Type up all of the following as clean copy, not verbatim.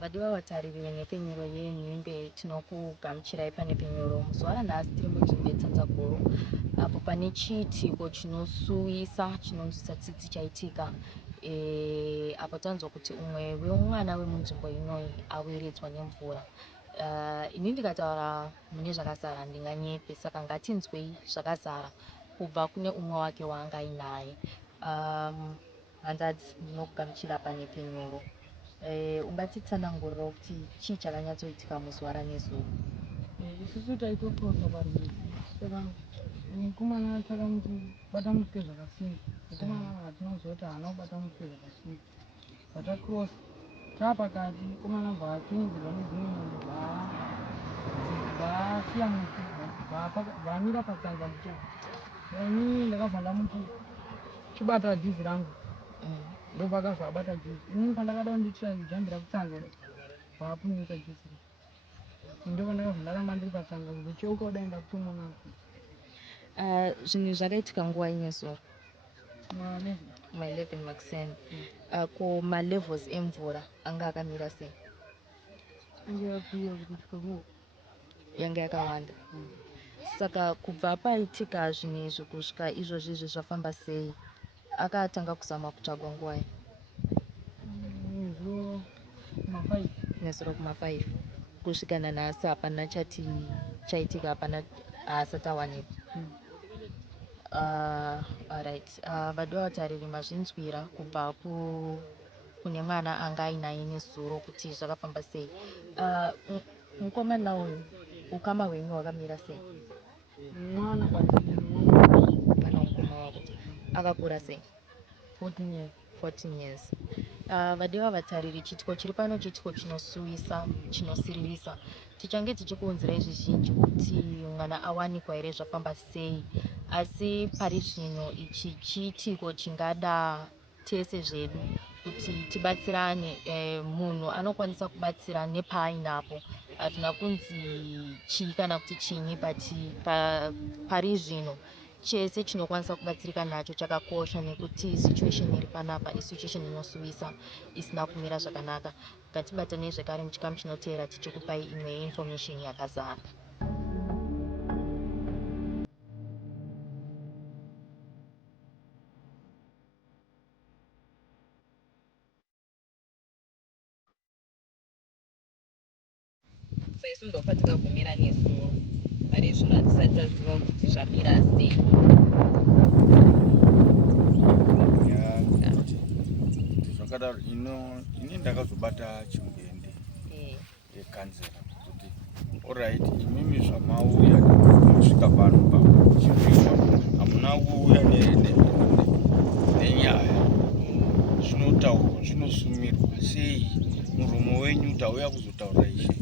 Vadiwa vatariri veNhepfenyuro yenhembe tinokugamuchirai paNhepfenyuro musi waranhasi tiri munzvimbo yetsanzaguru apo pane chiitiko chinosuwisa chinonzwisa tsitsi chaitika apo tanzwa kuti umwe wemwana wemunzvimbo inoyi awiritswa nemvura. Ini ndikataura mune zvakazara ndinganyepe, saka ngatinzwei zvakazara kubva kune umwe wake waanga ainaye. Hanzvadzi, ndinokugamuchira paNhepfenyuro. Ungatitsanangurira kuti chii chakanyatsoitika musi waranezuva? Isusu taitokroswa parwizi, saka mukomana takabata musike zvakasimba. Mukomana hatinoziva kuti haana kubata musike zvakasimba. Patakrosa taapakati, mukomana bva apinzirwa nedzimwe mombe bvaasiya musike bvaamira patsanga muchato. Ini ndakabva ndamuti chibata dhizi rangu ndopakazobata dhizi. Ini pandakada ndichijambira kutsanga bvaapunyuka dhizi. Ndopandakabva ndaramba ndiri patsanga kuzocheuka kudai ndakutomona. Zvinhu zvakaitika nguva inesoro ma11 makuseni. Ko malevels emvura anga akamira sei? Yanga yakawanda. Saka kubva paitika zvinhu izvi kusvika izvozvi zvafamba sei? Akatanga kuzama kutsvagwa nguva nesoro kuma5 kusvika nanhasi hapana chati chaitika, hapana haasati awanikwa. Alright, vadiwa vatariri mazvinzwira kubva kune mwana anga ainaye nezuro kuti zvakafamba sei. Mukomana uyu ukama hwenyu hwakamira sei? mwana mukoma wako akakura sei? 14 years. Vadiwa vatariri, chiitiko chiri pano chiitiko chinosuwisa, chinosiririsa. Tichange tichikuunzirai zvizhinji kuti mwana awanikwa here, zvafamba sei, asi pari zvino ichi chiitiko chingada tese zvedu kuti tibatsirane. Munhu anokwanisa kubatsira nepaainapo, hatina kunzi chii kana kuti chinyi, but pari zvino chese chinokwanisa kubatsirika nacho chakakosha, nekuti situation iri panapa isituation inosuwisa, isina kumira zvakanaka. Ngatibatanei zvekare muchikamu chinoteera tichikupai imwe information yakazara. Isu ndofa tikagumira nezuro ari zvino hatisati taziva kuti zvamira sei. Zvakadaro ini ndakazobata chimbende yekanzera kuti alright, imimi zvamauya kusvika pano pachipinwa hamuna kuuya nenyaya zvinotaurwa, zvinosumirwa sei. Muromo wenyu tauya kuzotaura ishe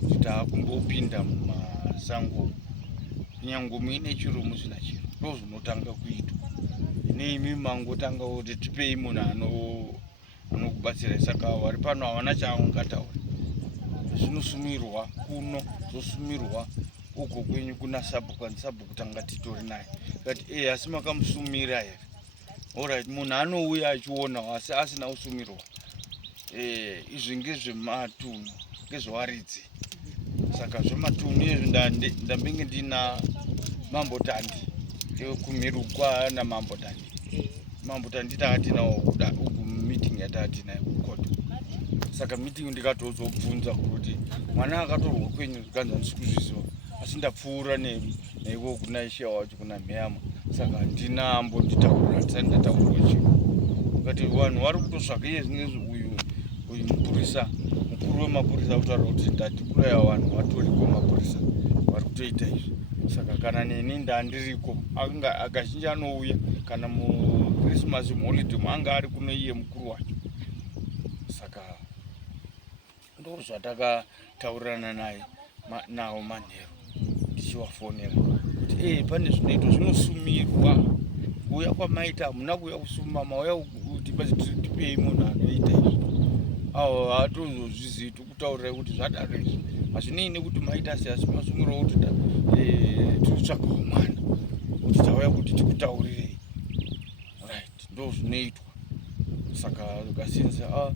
kuti taakumbopinda mumasango, kunyange muine chiro musina chiro, ndozvinotanga kuitwa. Neimi mangotanga kuti tipei munhu anokubatsirai, saka vari pano havana chaungataura. Zvinosumirwa kuno, zvosumirwa uko kwenyu kuna sabu kutanga titori naye kati asi makamusumira here. Alright, munhu anouya achiona asi asina kusumirwa. Izvi ngezvematunhu, ngezvewaridzi. Saka zvematunhu izvi ndambenge ndina mambotandi kumhirukwa namambotandi. Mambotandi taatinawo kuda ugu meeting yataatinayo kukoto. Saka meeting ndikatozobvunza kuti mwana akatorwa kwenyu zvikanzi handisikuzviziva, asi ndapfuura neiwo kuna ishe wacho kuna mheyama, saka handina ambonditaurira, handisati ndataurwa chinhu. Ukati vanhu vari kutotsvaka iye zvinezvi uyu mupurisa, mukuru wemapurisa kutaura kuti ndatikuraya vanhu vatoriko mapurisa vari kutoita izvi. Saka kana neni ndandiriko, akazhinji anouya kana muChristmas muholiday anga ari kuno iye mukuru wacho. Saka ndo zvatakataurirana naye nawo manheru ndichivafonera kuti pane zvinoitwa zvinosumirwa. Kuuya kwamaita hamuna kuuya kusuma, mauya kuti tipei munhu anoita izvi. Avo hatozozvizivi tikutaurirai kuti zvadaro izvi. Hazvinei nekuti maita sei, asi masumirwa kuti tikutsvagawo mwana kuti tauya kuti tikutaurirei. Right, ndo zvinoitwa. Saka ukasinza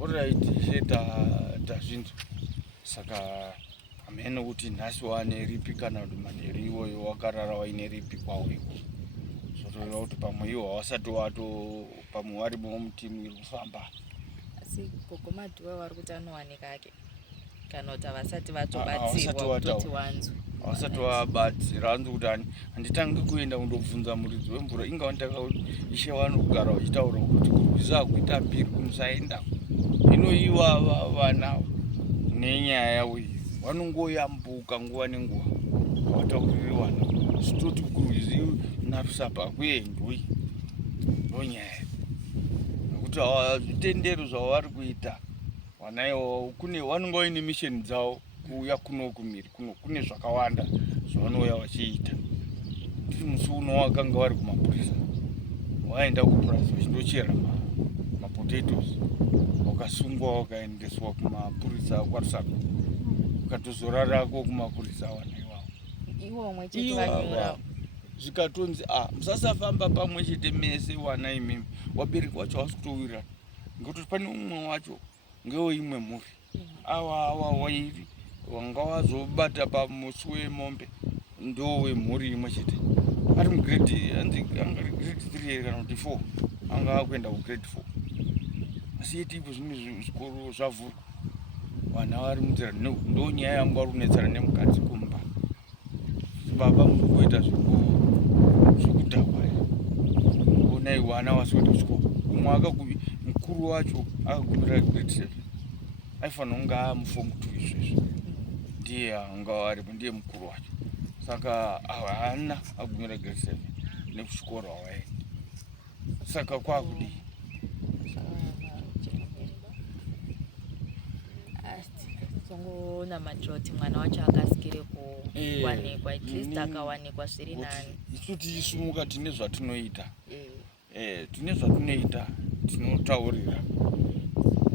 Alright, she tazvinzwa. Saka hamene kuti nhasi wane ripi kana kuti manheru iwoyo wakarara waine ripi kwawo iko. Zotoreva kuti pamwe iwo hawasati wato pamwe vari mumwe mutimu iri kufamba. Asi gogo Madhuwe vari kuti anowanika ake kana kuti havasati vatobatsirwa kutoti wanzwa. Havasati vabatsira hanzi kuti handitange kuenda kundobvunza muridzi wemvura inga ndaka ishe vanogara vachitaura kuti kurwiza kuita mbiri kumusaenda. Hino ivava vana nenyaya yavo iyi vanongoyambuka nguva nenguva vataurirwana sitoti kurwizi narusapa hakuendwi ndonyaya nekuti zvitendero zvavo vari kuita vana ivavo kune vanonga vaine misheni dzavo kuuya kuno kumiri kuno kune zvakawanda zvavanouya vachiita. Tiri musi uno wakanga vari kumapurisa waenda kupurasi vachindochera mapotatoes wakasungwa wakaendeswa kumapurisa kwaRusaka ukatozorarako kumapurisa vana ivavo zvikatonzi musasafamba pamwe chete mese vana imimi wabereki wacho hausi kutowirana ngekuti pane umwe wacho ngeweimwe mhuri ava wairi wanga wazobata pamusi wemombe ndowemhuri imwe chete ari mugrade hanzi anga grade 3 kana kuti 4 anga akuenda kugrade 4 asi yeti ipo zvimwe zvikoro zvavhurwa vana vari munzira ndonyaya yangu vari kunetsana nemukadzi kumba baba muri kuita zvekudhakwa onai vana vasoenda kuchikoro umwe mukuru wacho akagumira grade 7 aifanira kunge amuform 2 izvezvo ndiye anga aripo ndiye mukuru wacho saka haana agumira grade 7 nekuchikoro havaenda saka kwakudii songonamatira kuti mwana wacho akasikire kuwanikwa at least akawanikwa zviri nani. Isu tichisimuka tine zvatinoita tine zvatinoita tinotaurira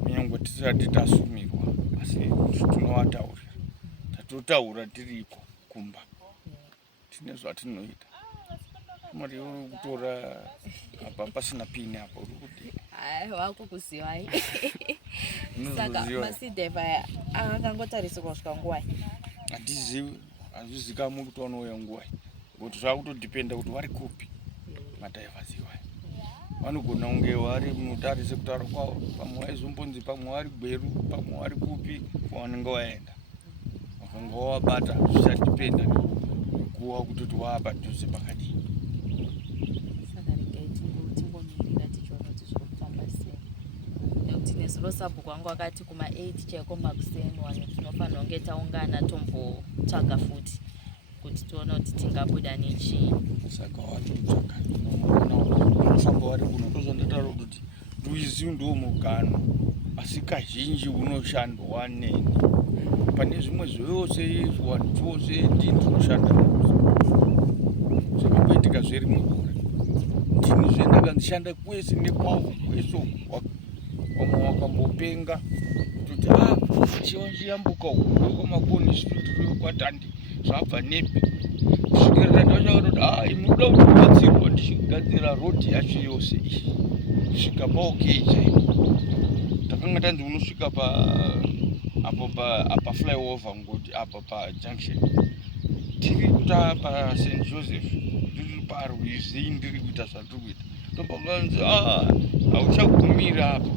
kunyange tisati tasumirwa asi tinovataurira tatotaura tiripo kumba tine zvatinoita. Mari uri kutora apa pasina pini apa uri kuti wakukuzivai saka masidheva akangotarisirwa kusvika nguwai hatizivi hazvizikamwi kuti vanouya nguwai ngekuti zvakutodhipenda kuti vari kupi madhaivhazi iwai vanogona kunge vari munotarise kutaura kwavo pamwe vaizombonzi pamwe vari Gweru pamwe vari kupi kwavanenge vaenda vakanga wavabata zvichadhipenda nekuwa kutoti waapadhuze pakadii. Nezuro sabhuku wangu wakati kuma 8 chaiko makuseni wani tinofanira kunge taungana tombotsvaga futi kuti tione kuti tingabuda nechii. Saka watotsvaga unofamba vari kuno ndozvandataura kuti rwizi ndomuganwa asi kazhinji unoshandwa neni pane zvimwe zvose zvose ndini tinoshanda zvakamboitika zverimwe gore ndini zvendakanzishanda kwese nekwawo kwese wamwe wakambopenga kuti chiva chiyambuka kwamakonhi zvitotiriwe kwatandi zvabva nepi kusvikira tandavachaura kuti munoda kubatsirwa ndichigadzira rodhi yacho yose iyi kusvika paokei chaipo takanga tanzi unosvika apa flyover ngoti apa pajunction tiri kuta paSt Joseph ndiri parwizi ndiri kuita zvandiri kuita tombakaanzi hauchagumira apa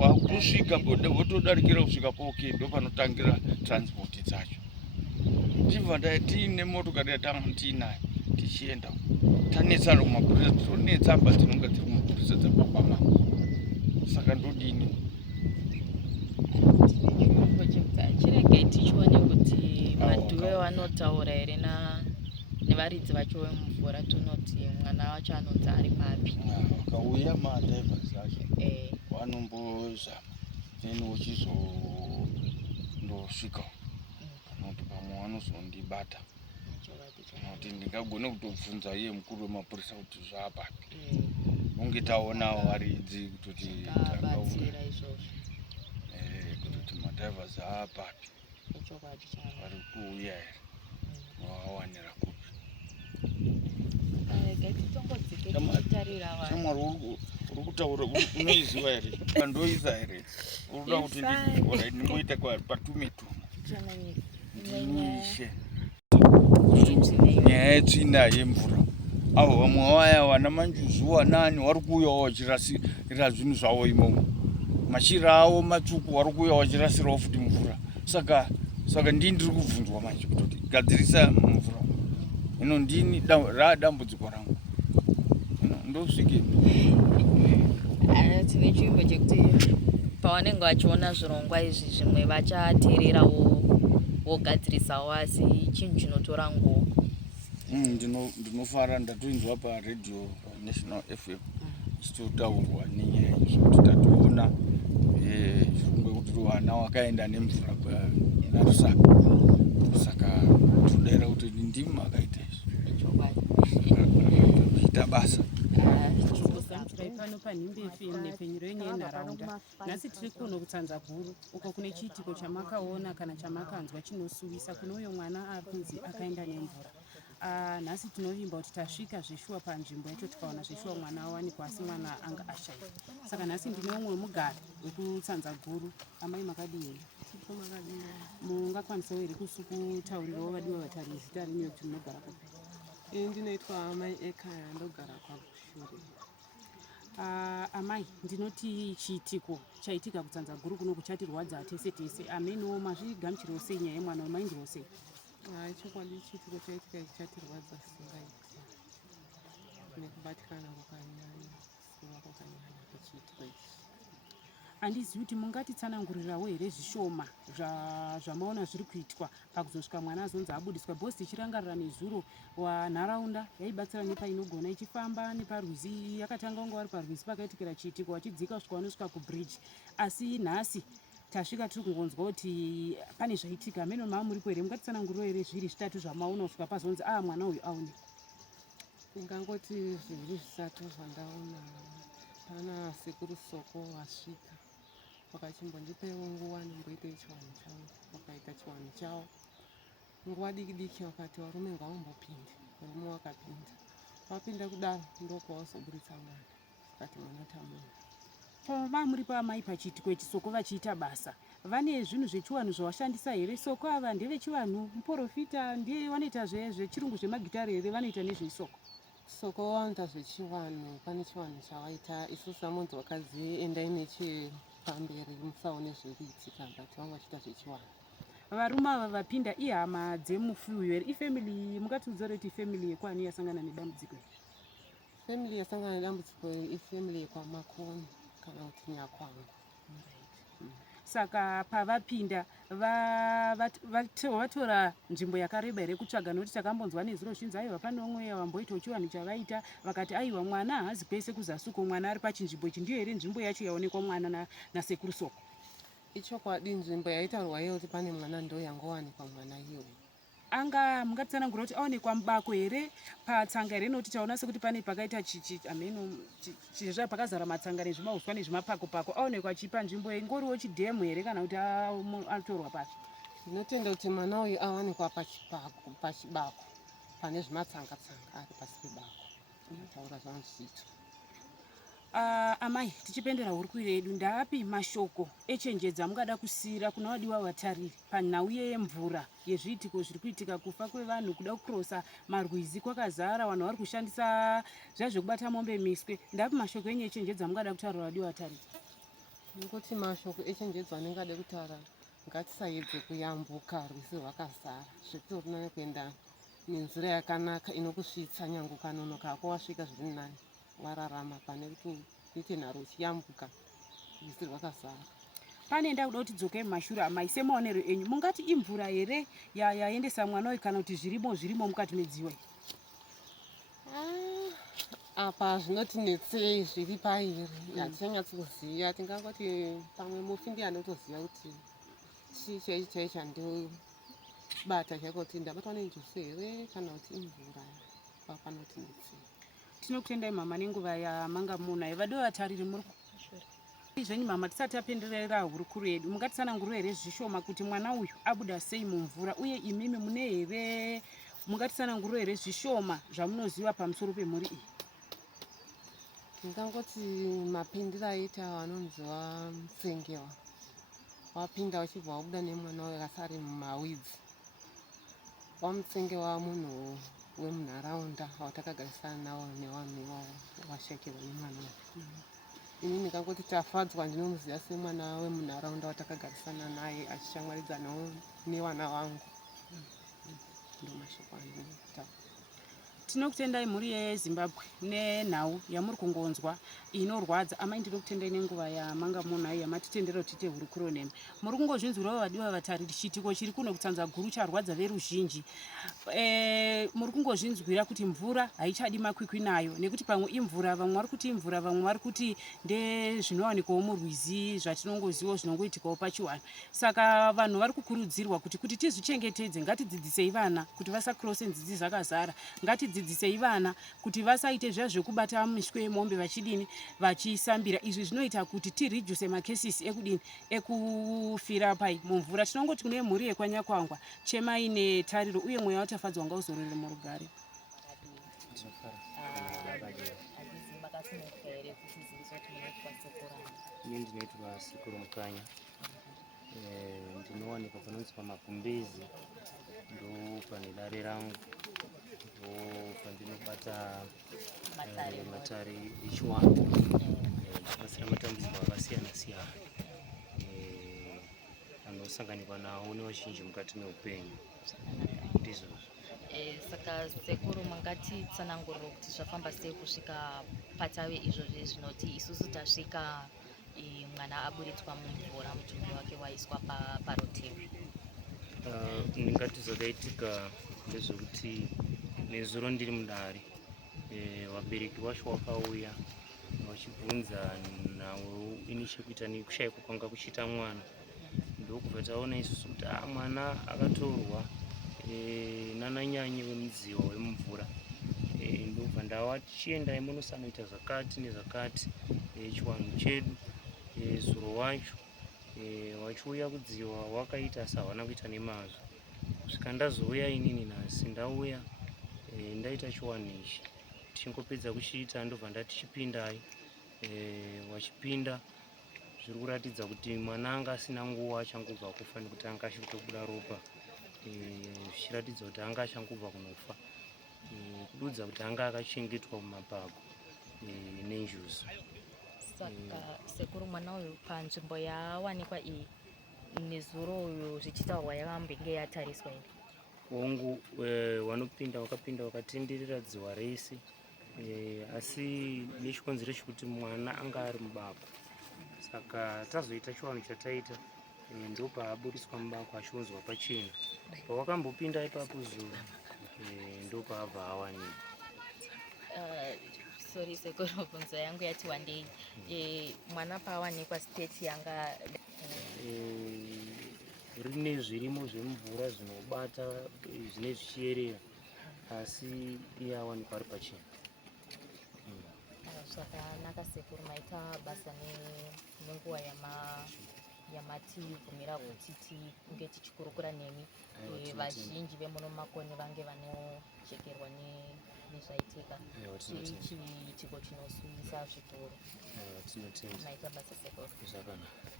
wakutosvika wotodarikira kusvika paokei ndo panotangira transport dzacho ndibva tiine motokari yatanga tiinayo tichienda tanetsana kumapurisa tonetsamba dzinonga dziri kumapurisa dzapakwamama saka ndodini chirege tichione kuti Madhuwe vanotaura here nevaridzi vacho vemumvura tonoti mwana wacho anonzi ari papi. Vakauya madhaivhazi acho vanombozama then uchizondosvika kuti pamwe vanozondibata kuti ndingagone kutobvunza iye mukuru wemapurisa kuti zvaapapi unge taonawo varidzi kutoti takabatsira izvozvo kutoti madhaivhazi aapapi vari kuuya here vawanira kupi titongodzike tichitarira vanhu shamwari uri kutaura unoiziva here andoisa here uruda kuti ndimboita patumetumo ndimishe nyaya yetsvina yemvura avo vamwe vaya vana manjuzu wanani vari kuuyawo vachirasira zvinhu zvavo imomo machira avo matsvuku vari kuuya vachirasirawo futi mvura saka ndini ndiri kubvunzwa manje kutoti gadzirisa mvura hino ndini dambudziko rangu ndosvike tine chivimbo chekuti pavanenge vachiona zvirongwa izvi zvimwe vachateererawo vogadzirisawo asi chinhu chinotora nguo. Ndinofara ndatoinzwa paredhiyo National FM chichitaurwa nenyaya yekuti tatoona zvirongwa kuti vana vakaenda nemvura kuNarusaka saka todaira kuti ndimi akaita kuita basa pano panhimbe FM nepfenyuro yenye yenharaunda. Nhasi tiri kuno kutsanza guru uko kune chiitiko chamakaona kana chamakanzwa chinosuvisa kune uyo mwana ari kunzi akaenda nemvura. Nhasi tinovimba kuti tasvika zveshuwa panzvimbo yacho tikaona zveshuwa mwana awanikwa asi mwana anga ashayiwa. Saka nhasi ndine umwe mugari wekutsanza guru. Amai makadii? Mungakwanisawo here kutaurirawo vadiwa vatari zita renyu kuti munogara kupi? Ndinoitwa Amai Ekaya ndogara kwaKushure. Amai, ndinoti chiitiko chaitika kutsanza guru kuno kuchatirwadza tese tese. Ameno mazvigamuchirawo sei nyaya yemwana wemaindiro sei? Chokwadi chiitiko chaitika chichatirwadza singaiti nekubatikana kwakanyanya kuva kwakanyanya kwechiitiko ichi. Handizivi kuti mungatitsanangurirawo here zvishoma zvamaona zviri kuitwa pakuzosvika mwana azonzi abudiswa. Bhosi tichirangarira nezuro wanharaunda yaibatsira nepainogona ichifamba neparwizi, yakatanga kunge vari parwizi pakaitikira chiitiko vachidzika kusvika vanosvika kubridge. Asi nhasi tasvika tiri kungonzwa kuti pane zvaitika. Meno mama muripo here? Mungatitsanangurirawo here zviri zvitatu zvamaona kusvika pazonzi mwana uyu aone? Ndingangoti zviviri zvisatu zvandaona. Pana sekuru Soko wasvika vakachimbondipewo nguva ndimboite chivanhu changu. Vakaita chivanhu chavo nguva diki diki vakati varume ngaumbopinde. Varume vakapinda. Vapinda kudaro ndokwawazoburitsa mwana. Vakati mwana tamunhu. Pava muri pamai pachiitiko ichi Soko vachiita basa, vane zvinhu zvechivanhu zvawashandisa here? Soko ava ndevechivanhu, muprofita ndiye vanoita zvechirungu zvemagitare here? Vanoita nezveisoko? Soko wanoita zvechivanhu. Pane chivanhu chavaita isu samunzi wakadzi endai nechepamberi musaone zviriitika but vanga vachiita zvechivanhu. Varume ava vapinda ihama dzemufuyu here? Ifamily, mungatiudzira kuti ifamily yekwani yasangana nedambudziko? Family yasangana nedambudziko ifamily yekwaMakoni kana kuti Nyakwangu. Saka pavapinda vatora nzvimbo yakareba here kutsvaga? Nokuti takambonzwa nezuro zhinji aiwa pane umwe vamboitawo chivanhu chavaita vakati aiwa mwana haazi kwese kuzasuko, mwana ari pachinzvimbo ichi. Ndiyo here nzvimbo yacho yaonekwa mwana nasekuru Soko? Ichokwadi nzvimbo yaitaurwa iyo kuti pane mwana ndo yangowanikwa mwana iyoyo. Anga mungatitsanangura kuti aonekwa mubako here, patsanga here? Nokuti taona sekuti pane pakaita chizva pakazara matsanga nezvimauswa nezvimapako pako. Aonekwa chipa nzvimbo ingoriwo chidhemu here kana kuti atorwa papi? Ndinotenda kuti mwana uyu awanikwa pachibako pane zvimatsanga tsanga ari pasi pebako. Ndinotaura zvangu zvichito. Amai, tichipendera hurukuro yedu, ndaapi mashoko echenjedza mungada kusiyira kuna vadiwa vatariri panhau yemvura yezviitiko zviri kuitika, kufa kwevanhu, kuda kukirosa marwizi kwakazara, vanhu vari kushandisa zvazvekubata mombe miswe? Ndaapi mashoko enyu echenjedza mungada kutaura vadiwa vatariri? Nekuti mashoko echenjedza ndingade kutaura ngatisaedze kuyambuka rwizi rwakazara zvekuti unone kuenda nenzira yakanaka inokusvitsa nyangu kanonoka ako wasvika zviri nani wararama pane kuti uite nharo uchiyambuka rwizi rwakazara. Pane ndakuda kuti dzokei mumashure amai, semaonero enyu mungati imvura here yaendesa mwana uyu kana kuti zvirimo mukati medziwa? Apa zvinotinetsei zviri pairi hatichanyatsoziva. Tingangoti pamwe mufi ndiye anotoziva kuti chii chaichi chaichi handobata chakoti ndabatwa nenjusi here kana kuti imvura. Panotinetsei. Tinokutendai mama nenguva yamanga munayo. Vadiwa vatariri muri zvenyu mama, tisati tapenderera hurukuro yedu, mungatitsanangurira here zvishoma kuti mwana uyu abuda sei mumvura, uye imimi mune here mungatitsanangurira here zvishoma zvamunoziva pamusoro pemhuri iyi? ndingangoti mapindiro aita vanonzi wamutsengewa wapinda wachibva wabuda nemwana wayo akasari mumawidzi. Wamutsengewa munhu wemunharaunda watakagarisana nawo nevanhu ivavo washekerwa nemwana wayo. Ini ndingangoti tafadzwa, ndinomuziva semwana wemunharaunda watakagarisana naye achishamwaridzanawo nevana vangu. Ndo mashoko andinotaura. Tinokutendai mhuri yeZimbabwe nenhau yamuri kungonzwa inorwadza. Amai ndinokutendai nenguva yamanga munayo yamatitendera kuti tiite hurukuro nemi. Muri kungozvinzwirawo vadiwa vatariri chitiko chiri kuno kutsanza guru charwadza veruzhinji. Muri kungozvinzwira kuti mvura haichadi makwikwi nayo, nekuti pamwe imvura, vamwe vari kuti imvura, vamwe vari kuti ndezvinowanikwawo murwizi zvatinongozivawo zvinongoitikawo pachiwani. Saka vanhu vari kukurudzirwa kuti tizvichengetedze, ngatidzidzisei vana kuti vasakrose nzizi zvakazara, ngatidzidzisei vana kuti vasaite zviya zvekubata miswe yemombe vachidini vachisambira. Izvi zvinoita kuti tirijuse makesisi ekudini ekufira pai mumvura. Tinongoti kune mhuri yekwanyakwangwa, chemai netariro uye mweya watafadzwa ngauzororere murugare. Ini ndinoitwa Sekuru Mukanya, ndinowanikwa panonzi paMagumbezi, ndo pane dare rangu, ndo pandinobata matare echiwangu, ndichibatsira matambudziko akasiyana siyana anosanganikwa nawo nevazhinji mukati meupenyu. Ndizvozvo. Saka Sekuru mangatitsanangurira kuti zvafamba sei kusvika patave izvozvi zvinoti isusu tasvika mwana aburitswa mumvura, mutumbi wake waiswa parutivi. Ndingati zvakaitika ndezvekuti nezuro ndiri mudare, vabereki vacho vakauya vachibvunza nhau ine chekuita nekushayikwa kwanga kuchiita mwana. Ndokubva taona isusu kuti mwana akatorwa nananyanyi wemudziwa wemumvura. Ndobva ndava tichiendai munosanoita zvakati nezvakati chiwanhu chedu. Zuro wacho wachiuya kudziwa wakaita savana kuita nemazvo. Kusvika ndazouya inini nhasi ndauya ndaita chiwanhu ichi, tichingopedza kuchiita ndobva ndati chipindai. Wachipinda zviri kuratidza kuti mwana anga asina nguva achangobva kufa nekuti anga achiri kutobuda ropa, zvichiratidza kuti anga achangobva kunofa, kududza kuti anga akachengetwa mumapago nenjuzu. Saka Sekuru, mwana uyu panzvimbo yawanikwa iyi nezuro uyu zvichitaurwa yakambenge yatariswa ine wangu wakapinda wakatenderera dziwa rese, asi nechikonzero chekuti mwana anga ari mubako. Saka tazoita chiwanhu chataita, ndopa aburiswa mubako achiunzwa pachena. Pawakambopinda ipapo zuro ndopa abva awanikwa. Sorry Sekuru, bvunzo yangu yati wandei. Mwana paawanikwa state yanga rine zvirimo zvemvura zvinobata zvine zvichierera, asi iye awanikwa ari pachena. Zvakanaka Sekuru, maita basa nenguva yamatibvumira kuti tinge tichikurukura nemi. Vazhinji vemuno makoni vange vanochekerwa nezvaitika. Chiri chiitiko chinosuyisa zvikuru. Maita basa Sekuru. Zvakanaka.